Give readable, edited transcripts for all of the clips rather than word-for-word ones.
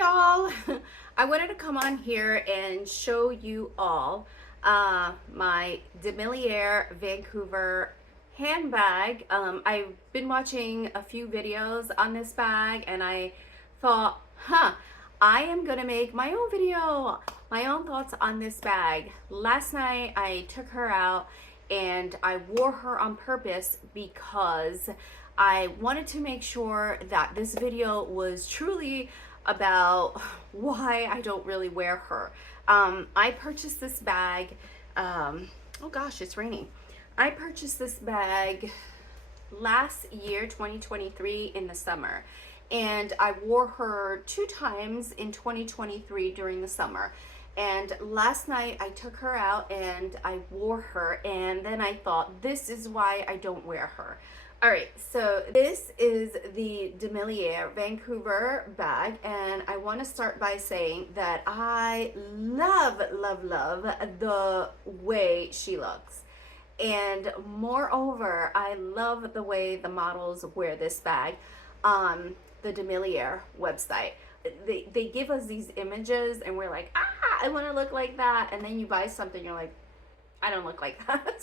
Hi y'all. I wanted to come on here and show you all my Demellier Vancouver handbag. I've been watching a few videos on this bag and I thought, I am gonna make my own video, my own thoughts on this bag. Last night I took her out and I wore her on purpose because I wanted to make sure that this video was truly about why I don't really wear her. I purchased this bag, oh gosh, it's raining. I purchased this bag last year, 2023, in the summer. And I wore her 2 times in 2023 during the summer. And last night I took her out and I wore her, and then I thought, this is why I don't wear her. All right, so this is the Demellier Vancouver bag, and I want to start by saying that I love the way she looks. And moreover, I love the way the models wear this bag on the Demellier website. They give us these images and we're like, I want to look like that. And then you buy something, you're like, I don't look like that.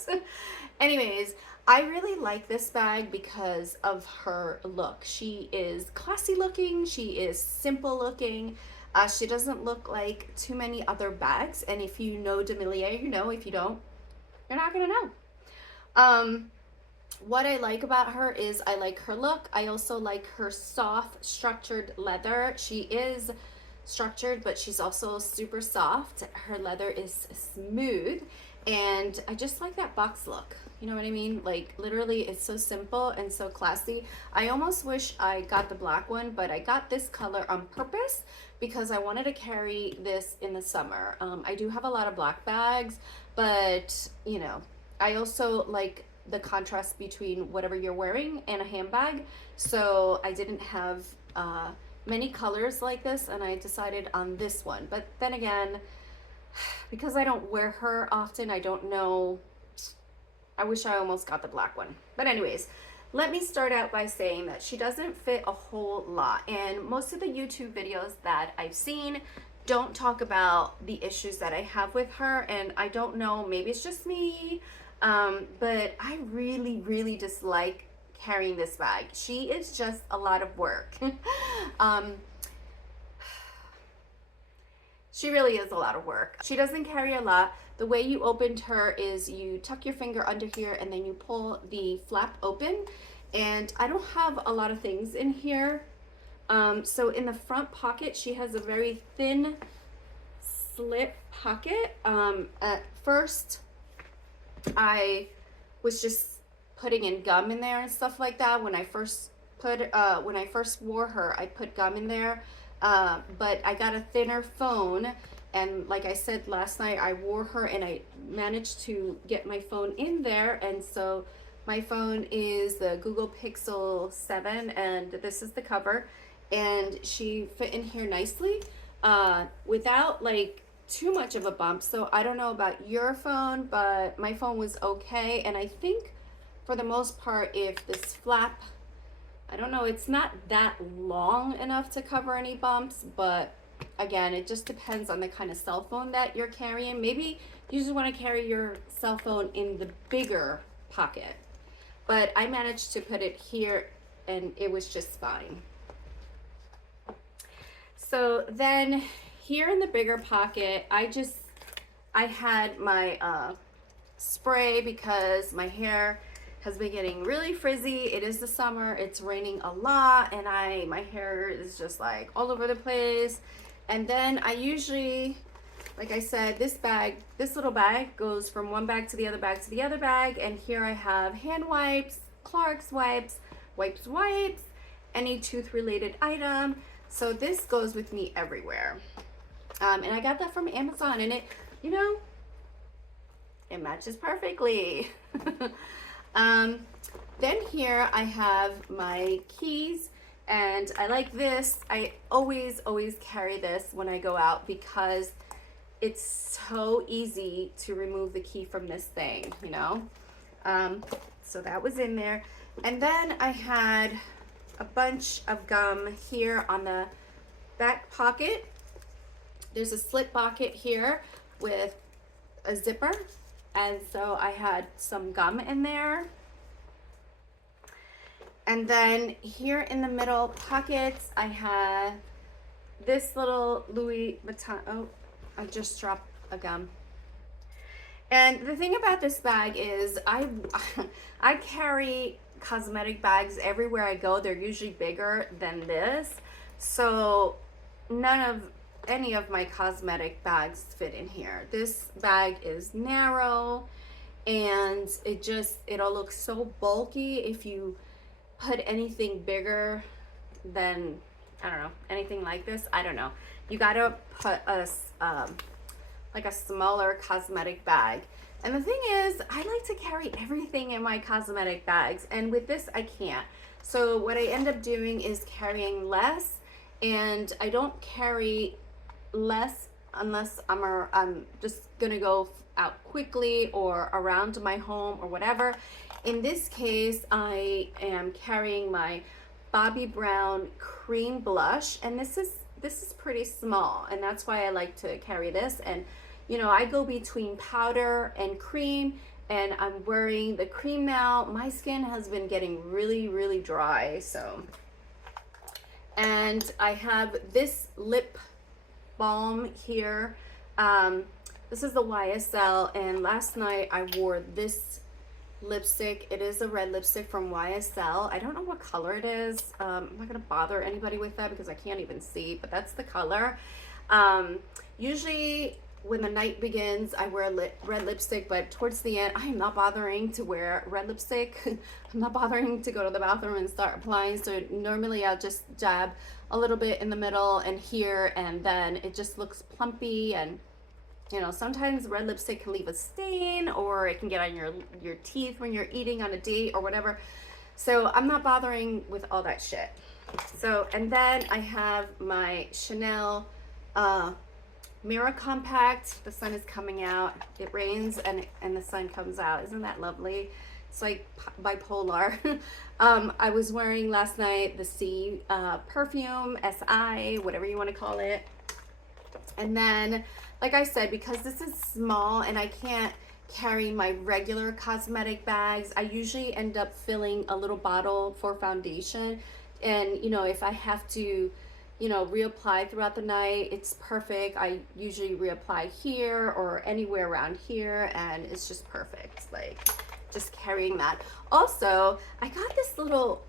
Anyways, I really like this bag because of her look. She is classy looking. She is simple looking. She doesn't look like too many other bags. And if you know Demellier, you know. If you don't, you're not gonna know. What I like about her is I like her look. I also like her soft, structured leather. She is structured, but she's also super soft. Her leather is smooth, and I just like that box look. You know what I mean? Like, literally, it's so simple and so classy. I almost wish I got the black one, but I got this color on purpose because I wanted to carry this in the summer. I do have a lot of black bags, but, you know, I also like the contrast between whatever you're wearing and a handbag. So I didn't have many colors like this, and I decided on this one. But then again, because I don't wear her often, I don't know. I wish I almost got the black one. But anyways, let me start out by saying that she doesn't fit a whole lot. And most of the YouTube videos that I've seen don't talk about the issues that I have with her. And I don't know, maybe it's just me. But I really dislike carrying this bag. She is just a lot of work. She really is a lot of work. She doesn't carry a lot. The way you opened her is you tuck your finger under here and then you pull the flap open. And I don't have a lot of things in here. So in the front pocket, she has a very thin slip pocket. At first, I was just putting in gum in there and stuff like that. When I first wore her, I put gum in there. But I got a thinner phone, and like I said last night, I wore her and I managed to get my phone in there. And so my phone is the Google Pixel 7, and this is the cover, and she fit in here nicely without like too much of a bump. So I don't know about your phone, but my phone was okay. And I think for the most part, if this flap, I don't know, it's not that long enough to cover any bumps, but again, it just depends on the kind of cell phone that you're carrying. Maybe you just want to carry your cell phone in the bigger pocket, but I managed to put it here and it was just fine. So then here in the bigger pocket, I had my spray because my hair has been getting really frizzy. It is the summer, it's raining a lot, and my hair is just like all over the place. And then I usually, like I said, this little bag goes from one bag to the other bag to the other bag. And here I have hand wipes, Clark's wipes, wipes, any tooth related item. So this goes with me everywhere. And I got that from Amazon, and it, you know, it matches perfectly. Then here I have my keys, and I like this. I always carry this when I go out because it's so easy to remove the key from this thing, you know. So that was in there. And then I had a bunch of gum here on the back pocket. There's a slip pocket here with a zipper, and so I had some gum in there. And then here in the middle pockets, I have this little Louis Vuitton. Oh, I just dropped a gum. And the thing about this bag is I carry cosmetic bags everywhere I go. They're usually bigger than this. So any of my cosmetic bags fit in here. This bag is narrow, and it'll look so bulky if you put anything bigger than, I don't know, anything like this. I don't know. You gotta put like a smaller cosmetic bag. And the thing is, I like to carry everything in my cosmetic bags, and with this I can't. So what I end up doing is carrying less, and I don't carry less unless I'm just gonna go out quickly or around my home or whatever. In this case, I am carrying my Bobbi Brown cream blush, and this is pretty small, and that's why I like to carry this. And you know, I go between powder and cream, and I'm wearing the cream now. My skin has been getting really, really dry, so. And I have this lip balm here. This is the YSL, and last night I wore this lipstick. It is a red lipstick from YSL. I don't know what color it is. I'm not gonna bother anybody with that because I can't even see, but that's the color. Usually when the night begins, I wear red lipstick, but towards the end, I am not bothering to wear red lipstick. I'm not bothering to go to the bathroom and start applying. So normally I'll just dab a little bit in the middle and here, and then it just looks plumpy. And you know, sometimes red lipstick can leave a stain, or it can get on your teeth when you're eating on a date or whatever. So I'm not bothering with all that shit. So, and then I have my Chanel Mirror Compact. The sun is coming out. It rains and the sun comes out. Isn't that lovely? It's like bipolar. I was wearing last night the C perfume, SI, whatever you want to call it. And then, like I said, because this is small and I can't carry my regular cosmetic bags, I usually end up filling a little bottle for foundation. And, you know, if I have to, you know, reapply throughout the night, it's perfect. I usually reapply here or anywhere around here, and it's just perfect. Like, just carrying that. Also, I got this little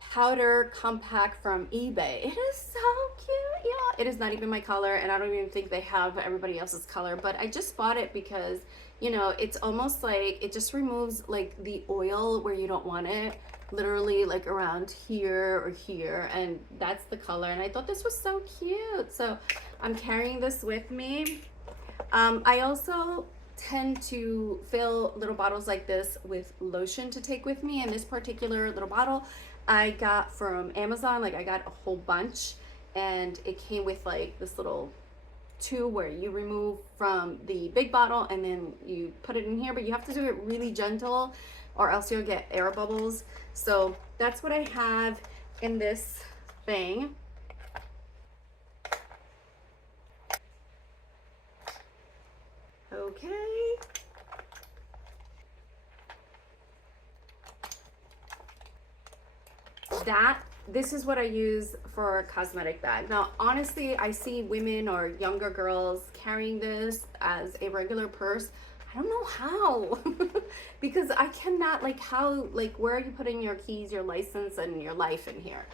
powder compact from eBay. It is so cute, yeah. It is not even my color, and I don't even think they have everybody else's color, but I just bought it because, you know, it's almost like it just removes like the oil where you don't want it, literally like around here or here, and that's the color. And I thought this was so cute, so I'm carrying this with me. I also tend to fill little bottles like this with lotion to take with me, and this particular little bottle I got from Amazon. Like, I got a whole bunch, and it came with like this little tube where you remove from the big bottle and then you put it in here, but you have to do it really gentle or else you'll get air bubbles. So that's what I have in this thing. Okay. This is what I use for a cosmetic bag. Now, honestly, I see women or younger girls carrying this as a regular purse. I don't know how, because I cannot, like, how, like, where are you putting your keys, your license, and your life in here?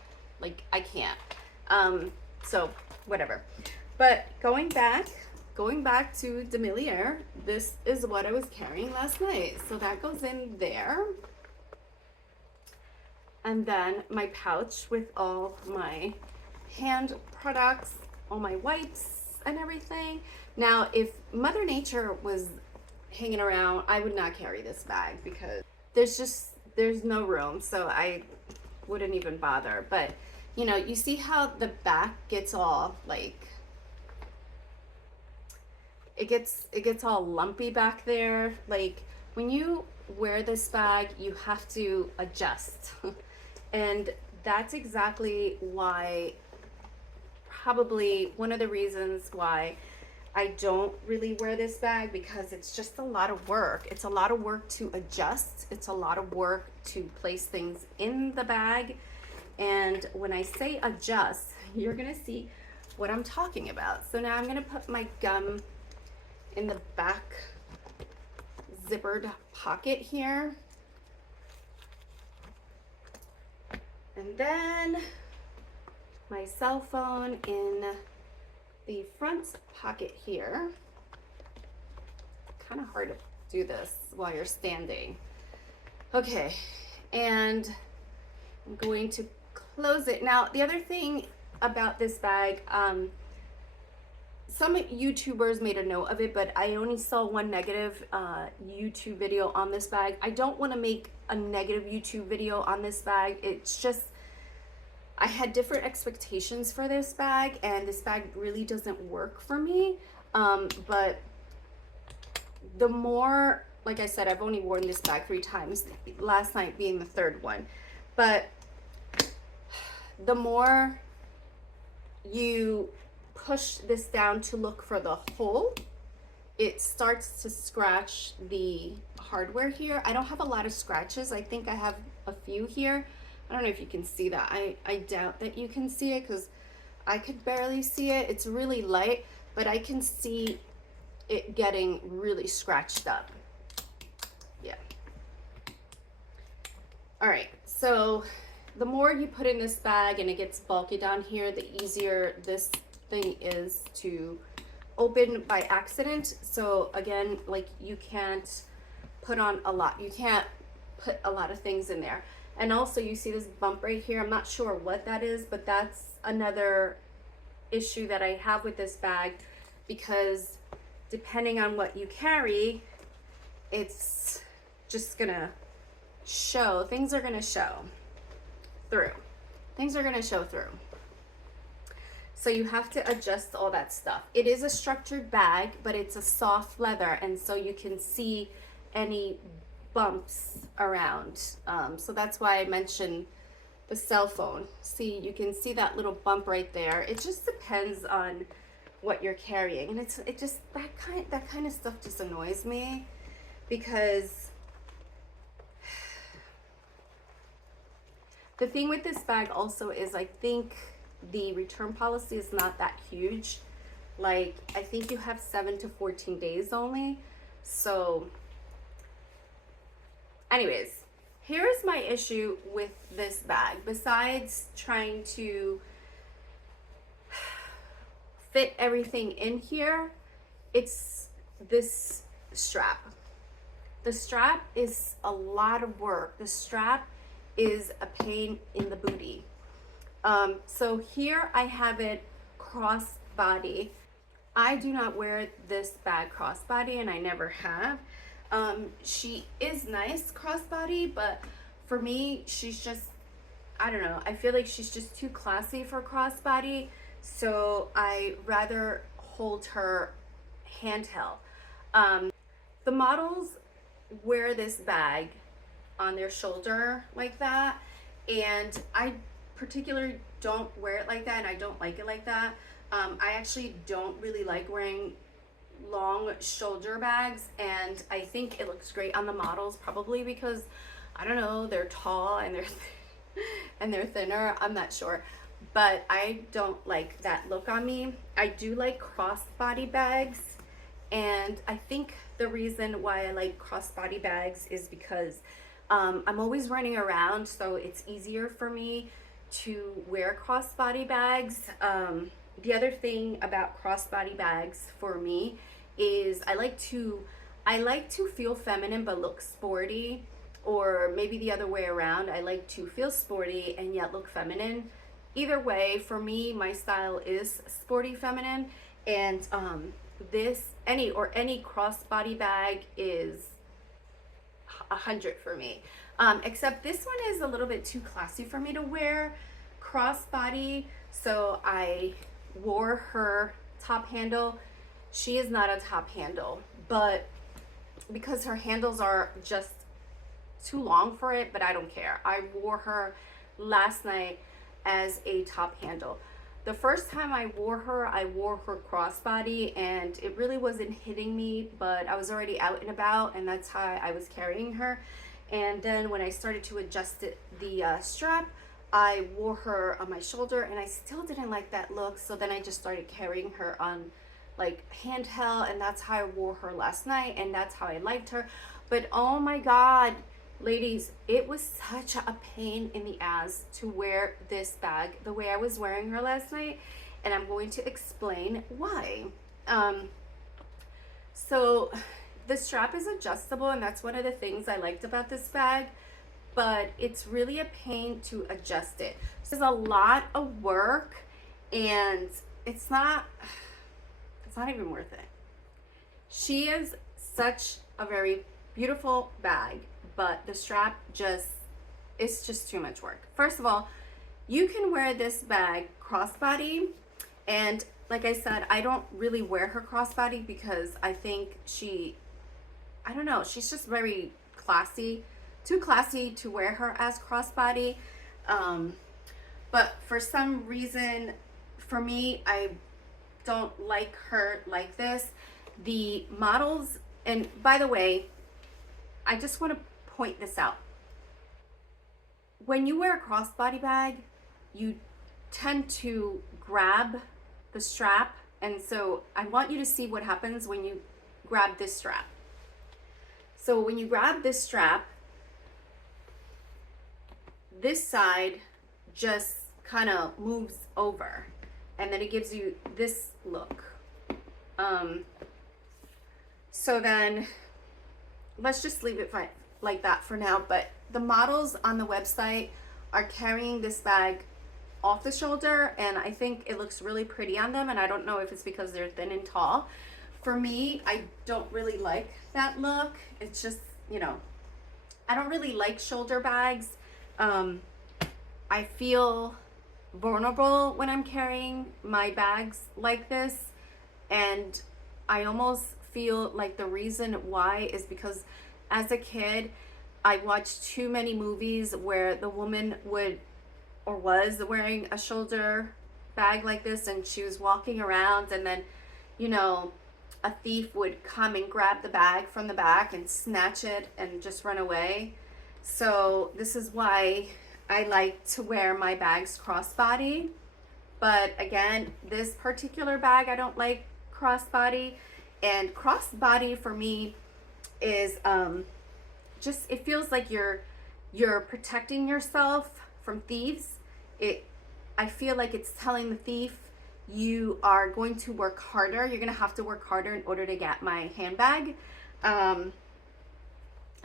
Like, I can't. So whatever. But going back to Demellier, this is what I was carrying last night. So that goes in there. And then my pouch with all my hand products, all my wipes and everything. Now, if Mother Nature was hanging around, I would not carry this bag because there's no room. So I wouldn't even bother. But, you know, you see how the back gets all like, it gets all lumpy back there. Like, when you wear this bag, you have to adjust. And that's exactly why probably one of the reasons why I don't really wear this bag, because it's just a lot of work. It's a lot of work to adjust. It's a lot of work to place things in the bag. And when I say adjust, you're gonna see what I'm talking about. So now I'm gonna put my gum in the back zippered pocket here. And then my cell phone in the front pocket here. Kind of hard to do this while you're standing. Okay, and I'm going to close it. Now, the other thing about this bag, some YouTubers made a note of it, but I only saw one negative YouTube video on this bag. I don't want to make a negative YouTube video on this bag. It's just, I had different expectations for this bag, and this bag really doesn't work for me. But the more, like I said, I've only worn this bag 3 times, last night being the 3rd one. But the more you push this down to look for the hole, it starts to scratch the hardware here. I don't have a lot of scratches. I think I have a few here. I don't know if you can see that. I doubt that you can see it, because I could barely see it. It's really light, but I can see it getting really scratched up. Yeah. All right, so the more you put in this bag and it gets bulky down here, the easier this thing is to open by accident. So again, like, you can't put on a lot. You can't put a lot of things in there. And also, you see this bump right here. I'm not sure what that is, but that's another issue that I have with this bag, because depending on what you carry, it's just gonna show. Things are gonna show through. Things are gonna show through. So you have to adjust all that stuff. It is a structured bag, but it's a soft leather, and so you can see any bumps around. So that's why I mentioned the cell phone. See, you can see that little bump right there. It just depends on what you're carrying, and it just, that kind of stuff just annoys me, because the thing with this bag also is, I think the return policy is not that huge. Like, I think you have 7 to 14 days only. So anyways, here's my issue with this bag. Besides trying to fit everything in here, it's this strap. The strap is a lot of work. The strap is a pain in the booty. So here I have it crossbody. I do not wear this bag crossbody, and I never have. She is nice crossbody, but for me, she's just, I don't know, I feel like she's just too classy for crossbody, so I rather hold her handheld. The models wear this bag on their shoulder like that, and I particularly don't wear it like that, and I don't like it like that. I actually don't really like wearing long shoulder bags, and I think it looks great on the models, probably because, I don't know, they're tall and they're thinner. I'm not sure, but I don't like that look on me. I do like crossbody bags, and I think the reason why I like crossbody bags is because I'm always running around, so it's easier for me to wear crossbody bags. The other thing about crossbody bags for me is I like to feel feminine but look sporty, or maybe the other way around. I like to feel sporty and yet look feminine. Either way, for me, my style is sporty feminine, and any crossbody bag is 100 for me. Except this one is a little bit too classy for me to wear crossbody, so I wore her top handle. She is not a top handle, but because her handles are just too long for it, but I don't care. I wore her last night as a top handle. The first time I wore her crossbody, and it really wasn't hitting me, but I was already out and about, and that's how I was carrying her. And then when I started to adjust the strap, I wore her on my shoulder, and I still didn't like that look. So then I just started carrying her on like handheld, and that's how I wore her last night, and that's how I liked her. But oh my God, ladies, it was such a pain in the ass to wear this bag the way I was wearing her last night, and I'm going to explain why. So the strap is adjustable, and that's one of the things I liked about this bag, but it's really a pain to adjust it. So there's a lot of work, and it's not even worth it. She is such a very beautiful bag, but the strap it's just too much work. First of all, you can wear this bag crossbody, and like I said, I don't really wear her crossbody because I think I don't know, she's just very classy, too classy to wear her as crossbody. But for some reason, for me, I don't like her like this. The models, and by the way, I just want to point this out. When you wear a crossbody bag, you tend to grab the strap, and so I want you to see what happens when you grab this strap. So when you grab this strap, this side just kind of moves over, and then it gives you this look. So then let's just leave it like that for now. But the models on the website are carrying this bag off the shoulder, and I think it looks really pretty on them, and I don't know if it's because they're thin and tall. For me, I don't really like that look. It's just, you know, I don't really like shoulder bags. I feel vulnerable when I'm carrying my bags like this, and I almost feel like the reason why is because as a kid, I watched too many movies where the woman was wearing a shoulder bag like this, and she was walking around, and then, you know, a thief would come and grab the bag from the back and snatch it and just run away. So this is why I like to wear my bags crossbody. But again, this particular bag, I don't like crossbody. And crossbody for me is just, it feels like you're protecting yourself from thieves. I feel like it's telling the thief, you are going to work harder. You're going to have to work harder in order to get my handbag. And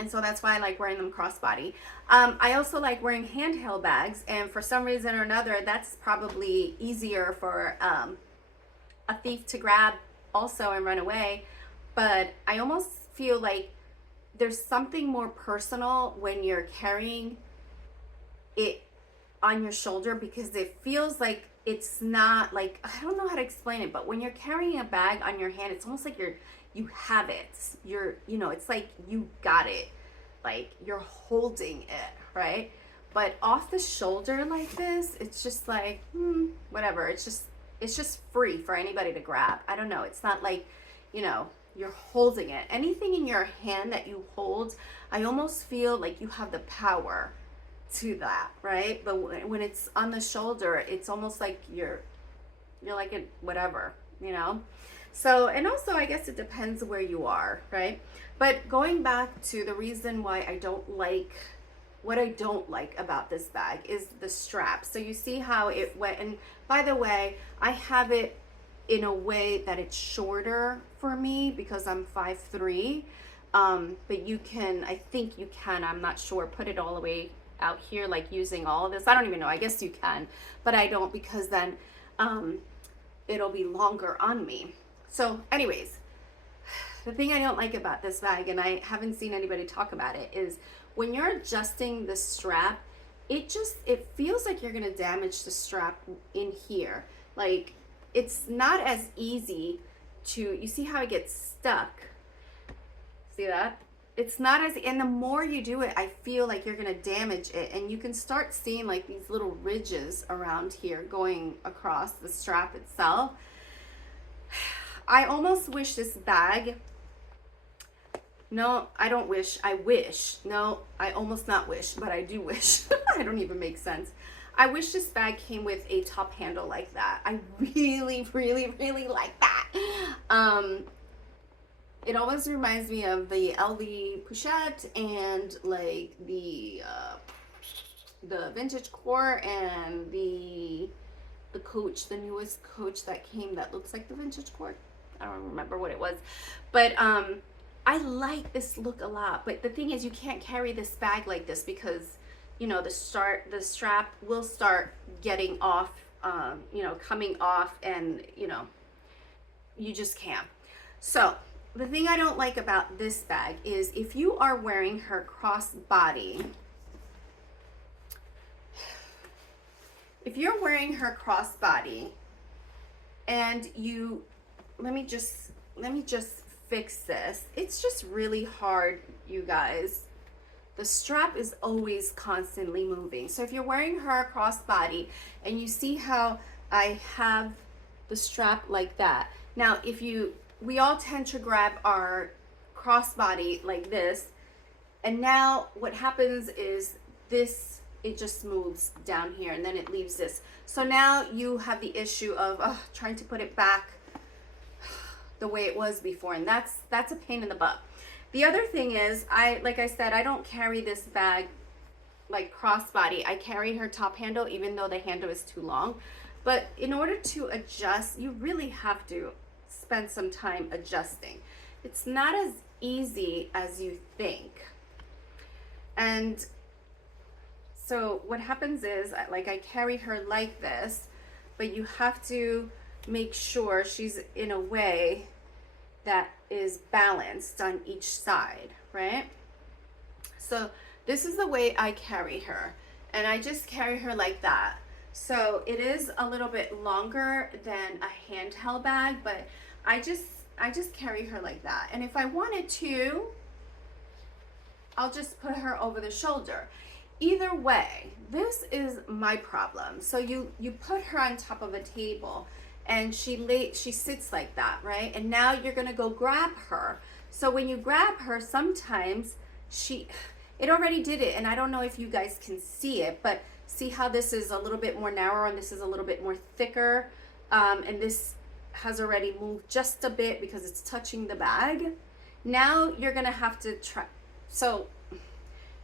so that's why I like wearing them crossbody. I also like wearing handheld bags, and for some reason or another, that's probably easier for a thief to grab also and run away. But I almost feel like there's something more personal when you're carrying it on your shoulder, because it feels like it's not like, I don't know how to explain it, but when you're carrying a bag on your hand, it's almost like you have it. You know, it's like you got it, like you're holding it, right? But off the shoulder like this, it's just like, whatever. It's just free for anybody to grab. I don't know. It's not like, you know, you're holding it. Anything in your hand that you hold, I almost feel like you have the power to that, right? But when it's on the shoulder, it's almost like you're like a whatever, you know? So, and also I guess it depends where you are, right? But going back to the reason why what I don't like about this bag is the strap. So you see how it went, and by the way, I have it in a way that it's shorter for me because I'm 5'3". But you can, I think you can, I'm not sure, put it all the way out here, like using all of this. I don't even know. I guess you can, but I don't, because then it'll be longer on me. So anyways, the thing I don't like about this bag, and I haven't seen anybody talk about it, is when you're adjusting the strap, it feels like you're gonna damage the strap in here. Like, it's not as easy to, you see how it gets stuck? See that? it's not as, and the more you do it, I feel like you're gonna damage it, and you can start seeing like these little ridges around here going across the strap itself. I almost wish this bag, no, I don't wish, I wish, no, I almost not wish, but I do wish. I don't even make sense. I wish this bag came with a top handle like that. I really, really, really like that. It always reminds me of the LV Pochette and like the vintage core and the Coach, the newest Coach that came that looks like the vintage core. I don't remember what it was, but I like this look a lot. But the thing is, you can't carry this bag like this because, you know, the strap will start getting off, you know, coming off, and you know, you just can't. So the thing I don't like about this bag is if you are wearing her crossbody, if you're wearing her crossbody and you, let me just fix this. It's just really hard, you guys. The strap is always constantly moving. So if you're wearing her crossbody and you see how I have the strap like that. Now, if you, we all tend to grab our crossbody like this, and now what happens is this, it just moves down here and then it leaves this. So now you have the issue of trying to put it back the way it was before, and that's a pain in the butt. The other thing is, like I said, I don't carry this bag like crossbody. I carry her top handle, even though the handle is too long. But in order to adjust, you really have to spend some time adjusting. It's not as easy as you think. And so what happens is, like, I carry her like this, but you have to make sure she's in a way that is balanced on each side, right? So this is the way I carry her, and I just carry her like that. So it is a little bit longer than a handheld bag, but I just carry her like that. And if I wanted to, I'll just put her over the shoulder. Either way, this is my problem. So you put her on top of a table and she sits like that, right? And now you're gonna go grab her. So when you grab her, sometimes it already did it, and I don't know if you guys can see it, but see how this is a little bit more narrow and this is a little bit more thicker, and this has already moved just a bit because it's touching the bag. Now you're gonna have to try, so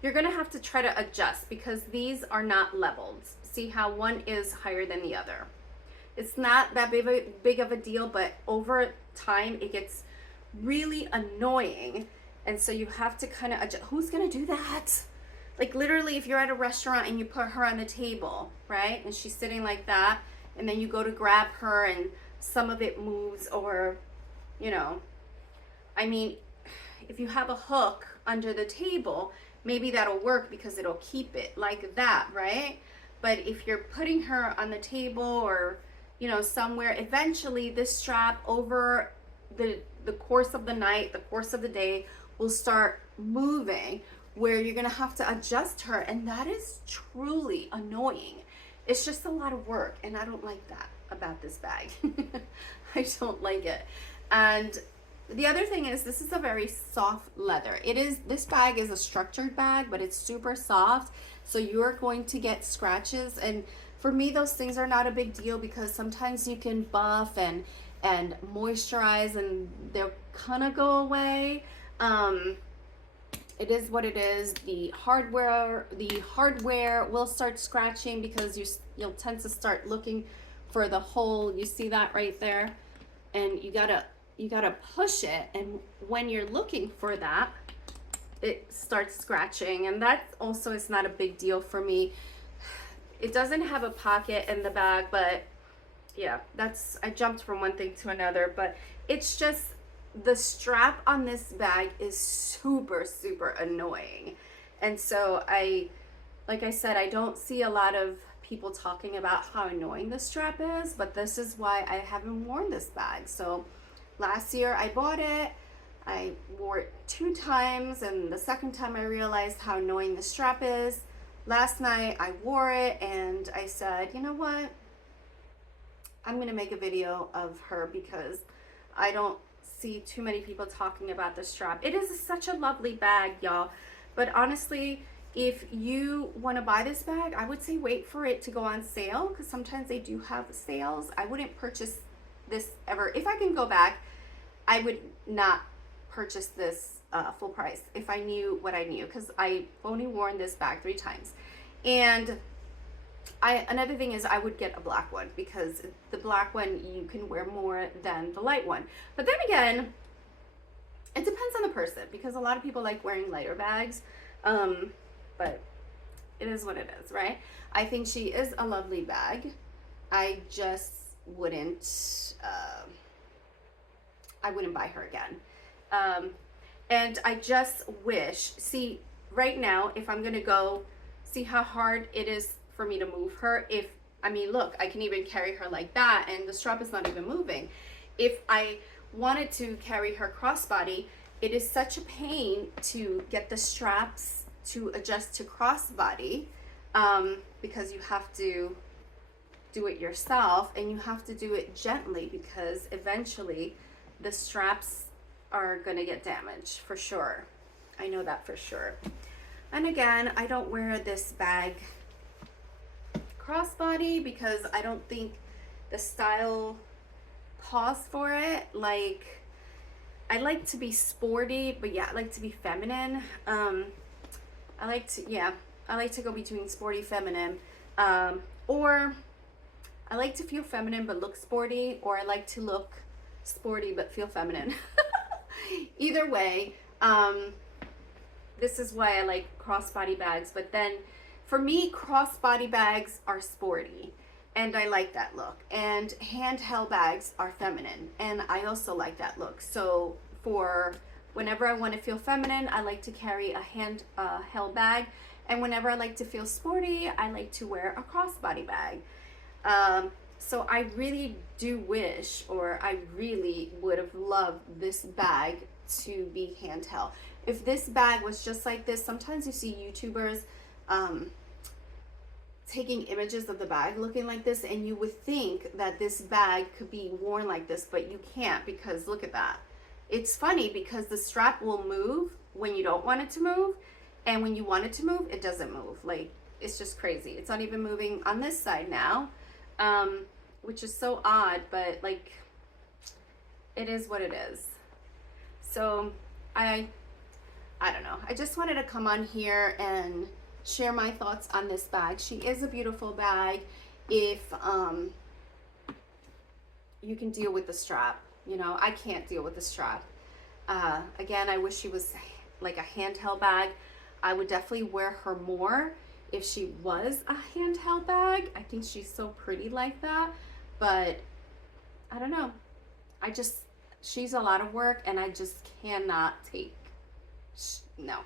you're gonna have to try to adjust because these are not leveled. See how one is higher than the other. It's not that big of a deal, but over time it gets really annoying. And so you have to kind of adjust. Who's gonna do that? Like literally, if you're at a restaurant and you put her on the table, right? And she's sitting like that, and then you go to grab her and some of it moves, or, you know, I mean, if you have a hook under the table, maybe that'll work because it'll keep it like that, right? But if you're putting her on the table or, you know, somewhere, eventually this strap over the course of the night, the course of the day, will start moving where you're gonna have to adjust her, and that is truly annoying. It's just a lot of work, and I don't like that about this bag. I don't like it. And the other thing is, this is a very soft leather. This bag is a structured bag, but it's super soft, so you're going to get scratches. And for me, those things are not a big deal because sometimes you can buff and moisturize and they'll kind of go away. It is what it is. The hardware will start scratching because you'll tend to start looking for the hole. You see that right there, and you gotta push it, and when you're looking for that, it starts scratching, and that also is not a big deal for me. It doesn't have a pocket in the bag, but yeah, I jumped from one thing to another, but it's just the strap on this bag is super, super annoying. And so like I said, I don't see a lot of people talking about how annoying the strap is, but this is why I haven't worn this bag. So last year I bought it. I wore it 2 times, and the second time I realized how annoying the strap is. Last night I wore it and I said, you know what? I'm gonna make a video of her because I don't see too many people talking about the strap. It is such a lovely bag, y'all. But honestly, if you want to buy this bag, I would say wait for it to go on sale, because sometimes they do have sales. I wouldn't purchase this ever. If I can go back, I would not purchase this full price if I knew what I knew, because I only worn this bag 3 times. And another thing is I would get a black one, because the black one you can wear more than the light one. But then again, it depends on the person, because a lot of people like wearing lighter bags. But it is what it is, right? I think she is a lovely bag. I just wouldn't, I wouldn't buy her again. And I just wish, see, right now, if I'm gonna go, see how hard it is for me to move her. If, I mean, look, I can even carry her like that and the strap is not even moving. If I wanted to carry her crossbody, it is such a pain to get the straps to adjust to crossbody, because you have to do it yourself, and you have to do it gently, because eventually the straps are gonna get damaged for sure. I know that for sure. And again, I don't wear this bag crossbody because I don't think the style calls for it. Like, I like to be sporty, but yeah, I like to be feminine. I like to go between sporty, feminine, or I like to feel feminine but look sporty, or I like to look sporty but feel feminine. Either way, this is why I like crossbody bags. But then for me, crossbody bags are sporty, and I like that look. And handheld bags are feminine, and I also like that look. So for whenever I want to feel feminine, I like to carry a handheld bag. And whenever I like to feel sporty, I like to wear a crossbody bag. So I really do wish, or I really would have loved this bag to be handheld. If this bag was just like this, sometimes you see YouTubers taking images of the bag looking like this, and you would think that this bag could be worn like this, but you can't, because look at that. It's funny because the strap will move when you don't want it to move, and when you want it to move, it doesn't move. Like, it's just crazy. It's not even moving on this side now, which is so odd, but like, it is what it is. So I don't know. I just wanted to come on here and share my thoughts on this bag. She is a beautiful bag if you can deal with the strap. You know, I can't deal with the strap. Again, I wish she was like a handheld bag. I would definitely wear her more if she was a handheld bag. I think she's so pretty like that, but I don't know. She's a lot of work, and I just cannot take, no,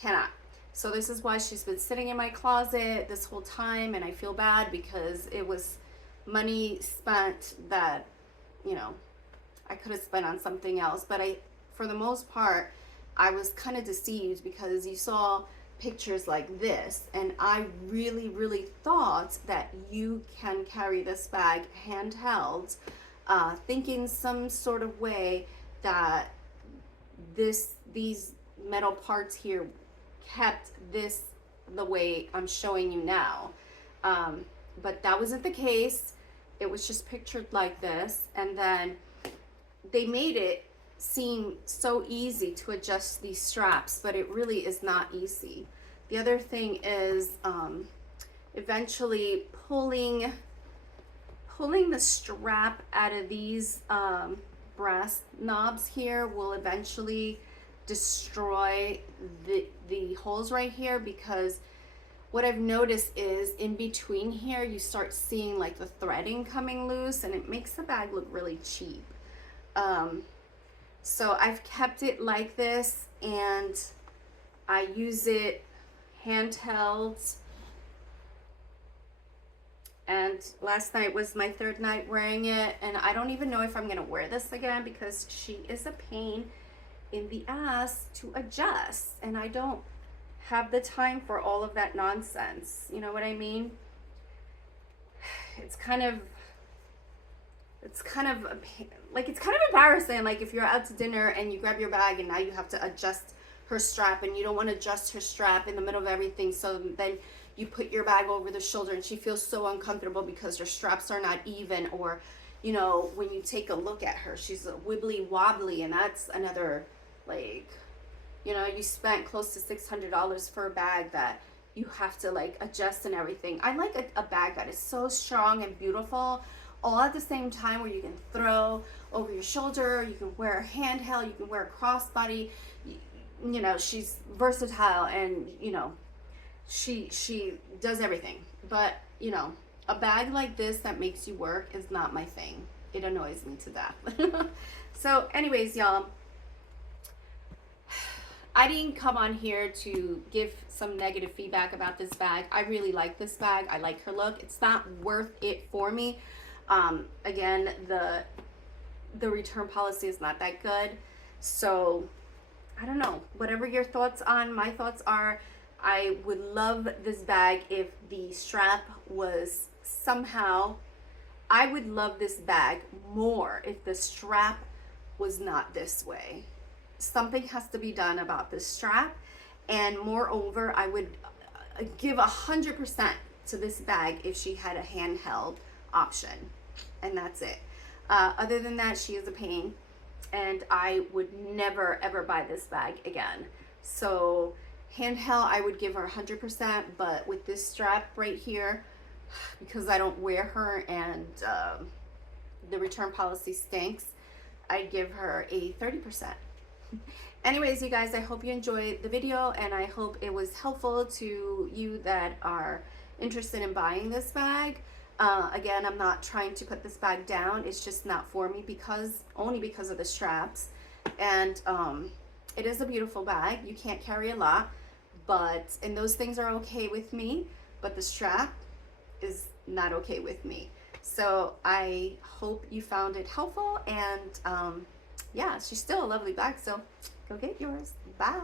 cannot. So this is why she's been sitting in my closet this whole time, and I feel bad because it was money spent that, you know, I could have spent on something else. But for the most part, I was kind of deceived, because you saw pictures like this, and I really, really thought that you can carry this bag handheld, thinking some sort of way that these metal parts here kept this the way I'm showing you now. But that wasn't the case. It was just pictured like this, and then they made it seem so easy to adjust these straps, but it really is not easy. The other thing is eventually pulling the strap out of these brass knobs here will eventually destroy the holes right here, because what I've noticed is in between here you start seeing like the threading coming loose, and it makes the bag look really cheap. So I've kept it like this, and I use it handheld. And last night was my 3rd night wearing it, and I don't even know if I'm gonna wear this again, because she is a pain in the ass to adjust, and I don't have the time for all of that nonsense. You know what I mean? It's kind of like it's kind of embarrassing, like if you're out to dinner and you grab your bag and now you have to adjust her strap, and you don't want to adjust her strap in the middle of everything, so then you put your bag over the shoulder and she feels so uncomfortable because her straps are not even, or you know, when you take a look at her, she's wibbly wobbly, and that's another, like, you know, you spent close to $600 for a bag that you have to like adjust and everything. I like a bag that is so strong and beautiful, all at the same time, where you can throw over your shoulder, you can wear a handheld, you can wear a crossbody. You know, she's versatile, and you know, she does everything. But you know, a bag like this that makes you work is not my thing. It annoys me to death. So anyways, y'all, I didn't come on here to give some negative feedback about this bag. I really like this bag. I like her look. It's not worth it for me. Again, the return policy is not that good. So I don't know, whatever your thoughts on my thoughts are. I would love this bag if the strap was somehow, I would love this bag more if the strap was not this way. Something has to be done about this strap, and moreover, I would give 100% to this bag if she had a handheld option, and that's it. Other than that, she is a pain, and I would never ever buy this bag again. So handheld, I would give her 100%, but with this strap right here, because I don't wear her and the return policy stinks, I'd give her a 30%. Anyways, you guys, I hope you enjoyed the video, and I hope it was helpful to you that are interested in buying this bag. Again, I'm not trying to put this bag down. It's just not for me, only because of the straps. And it is a beautiful bag. You can't carry a lot, and those things are okay with me, but the strap is not okay with me. So I hope you found it helpful, and yeah, she's still a lovely bag, so go get yours. Bye.